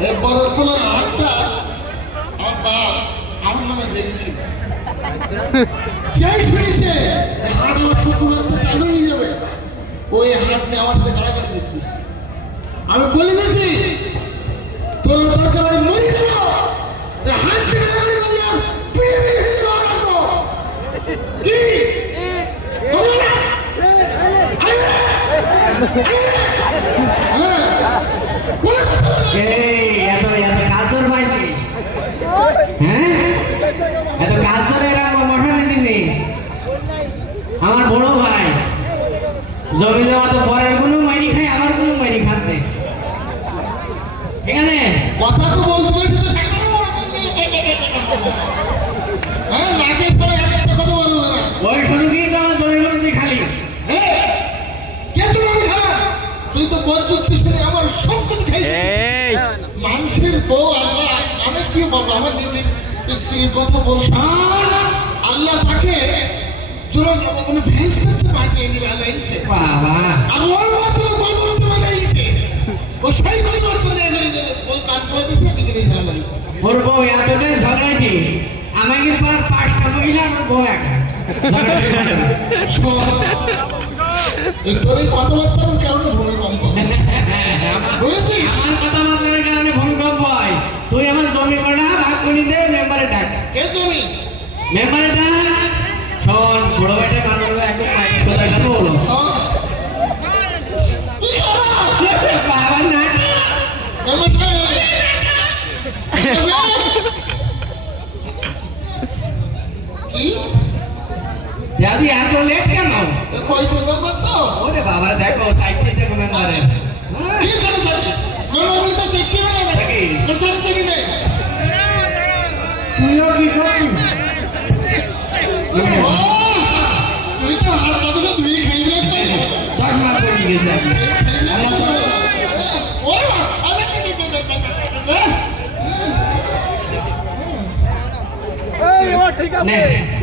এই বদরতলার হাটটা আমার বাপ আমার নামে দেখেছিল সেই শুনেছে হাট আমার শুক্রবার তো চালু হয়ে যাবে ওই হাট নিয়ে আমার সাথে গাড়াগাড়ি করতিস আমি বলে গেছি তোর দরকার হয় মরে গেল হাট থেকে! হ্যাঁ কোনো কথা বলো না। এই এত এত কাজর পাইছি হ্যাঁ এরা দিছি আমার বড় ভাই। জমি জমা তো পরের কোনো মাইরি খাই আমার কোনো মাইরি খাচ্ছে ঠিক আছে? কথা তো বলতে পারছি তো হ্যাঁ নাকের একটা কথা বলব না ওই শুরুকেই তো আমার খালি? কে খারাপ? তুই তো বজ্রুক্তি শুনে আমার খাই মানুষের বউ আল্লাহ আমি কি বলব? আমার নিজের স্ত্রীর কথা বলছি আল্লাহ তাকে চলো কোনো ভেস করতে দিবে আল্লাহ বাবা। আর ওর মতো গণবর্ত বানাইছে ও সেই গণবর্ত ওই কাজ করে দিছে বিক্রি ঝামেলা দিচ্ছে ওর বউ এতটাই ঝগড়াটি আমাকে পর পাঁচটা মহিলা আমার বউ একা? ঝগড়াটি করে। শোন, এই তোর এই কথাবার্তার কি? যাবি এত লেট কেন? কই ব্যাপার তো? ওরে বাবা দেখো চাইতে দেখো মেম্বারে কি সাড়ে সাড়ে মনে বলতে শিখতে পারে না নাকি? তোর সাথে থেকে নেই তুইও কি করবি তুই তো হাত পাতলে তুই খাই রে চশমা পড়ে গেছে আমরা তো ও আরে নে চিল্লি শুরু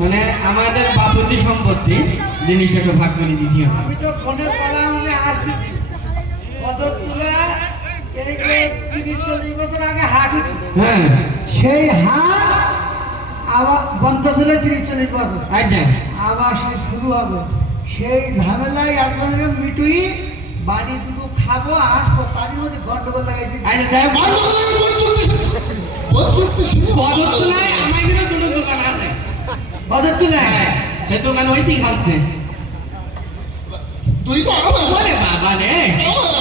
মানে আমাদের বাপতি সম্পত্তি জিনিসটা ভাগ করে দিতে হবে। আমি তো ফোনে আসতেছি। হ্যাঁ। সেই হাট আবার বন্ধ ছিল তিরিশ চল্লিশ বছর। আচ্ছা। আবার সেই শুরু হবে। সেই ঝামেলায় একজনকে মিটুই বাড়ি দুটো খাব আসব তারই মধ্যে গন্ডগোল লাগাই দিচ্ছি বদরতলায় আমার কিন্তু দুটো দোকান আছে পদক হ্যাঁ সে দোকান ওইটি খাচ্ছে তুই তো আমার ওরে বাবা রে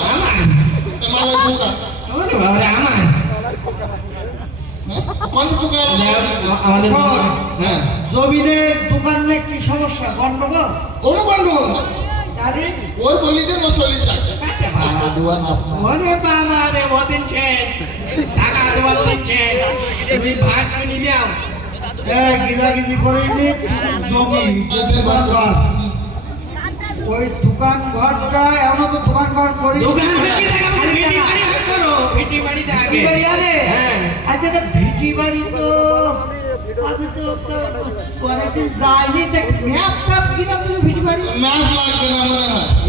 আমার মালের দোকান ওরে বাবা রে আমার কোন দোকান যাই হোক, আমাদের দোকান হ্যাঁ কি সমস্যা গন্ডগোল কোন গন্ডগোল বলিতে মশলি যায় ওরে বাবা রে ওদিন শেষ টাকা দেওয়ার দিন শেষ তুমি ভাগ করে দাও গিরাগিরি করিনি জমি ওই দোকান ঘরটা এমন তো দোকান ঘর করি দোকান হ্যাঁ। আচ্ছা ভিটি বাড়ি তো আমি তো তো অনেকদিন যাইনি। দেখ ম্যাপ ট্যাপ কিনা তুমি ভিটি বাড়ি? ম্যাপ লাগবে না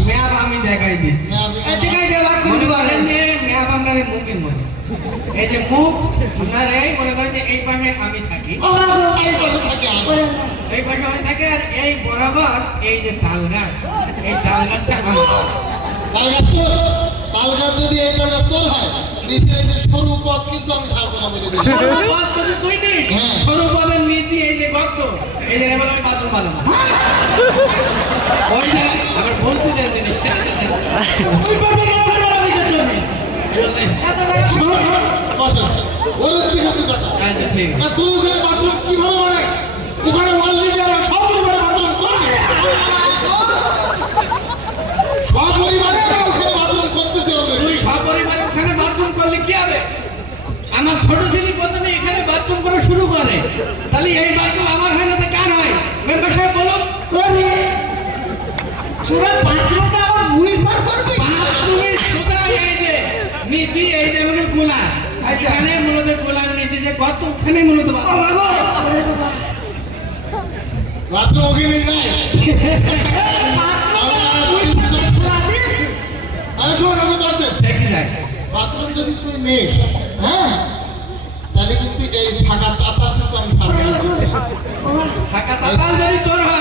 ম্যাপ আমি দেখাই দিচ্ছি। দেখাই দেওয়া কিন্তু ম্যাপ আপনার মুখের মধ্যে এই যে মুখ আপনার এই মনে করেন যে এই পাশে আমি থাকি এই পাশে আমি থাকি আর এই বরাবর এই যে তাল গাছ এই তাল গাছটা আমার তাল গাছ তাল গাছ যদি এই তাল গাছ তোর হয় নিচে এই যে সরু পথ কিন্তু আমি ছাড়বো না বলে দিচ্ছি সরু পথ যদি তুই নিস, হ্যাঁ। সরু পথের নিচে এই যে গর্ত, এই জায়গায় বলে আমি বাথরুম বানাবো। ওই যে আমার বলতে দেন জিনিসটা। ওই পাশে গেলে আমার আমি যেতে হবে। বুঝলে? এত জায়গা শোনো। বসে ওর দিকে তুই আচ্ছা, তুই ওখানে বাথরুম কীভাবে মানে? ওখানে আমরা সব পরিবার বাথরুম করবে। সব পরিবারে ওখানে বাথরুম করতেছি already। তুই সপরিবারে ওখানে বাথরুম করলে কি হবে? আমার ছোট ছেলে প্রথমে এখানে বাথরুম করা শুরু করে। তাহলে এই বাথরুম আমার হয় না তো কার হয়? মেম্বার সাহেব বলো পুরো বাথরুমটা আমার মুই পার করবে? বাথরুমের সোজা এই যে নিচে এই যে আমাদের গোলা। এখানে মূলত নিচে যে কত ওখানে মূলত বাথরুম। ওখানে যায় বাথরুম যদি তুই নিস হ্যাঁ তাহলে কিন্তু এই ফাঁকা চাতা কিন্তু আমি। যদি তোর হয়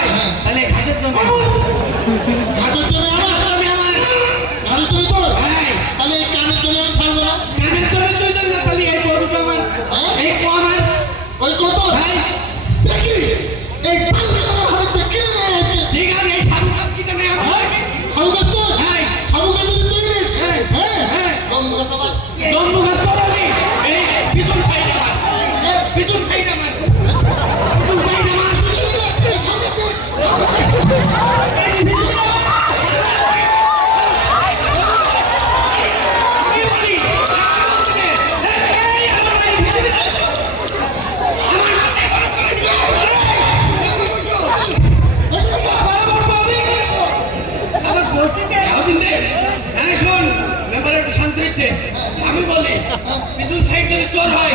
আমি বলি পিছন সাইড যদি তোর হয়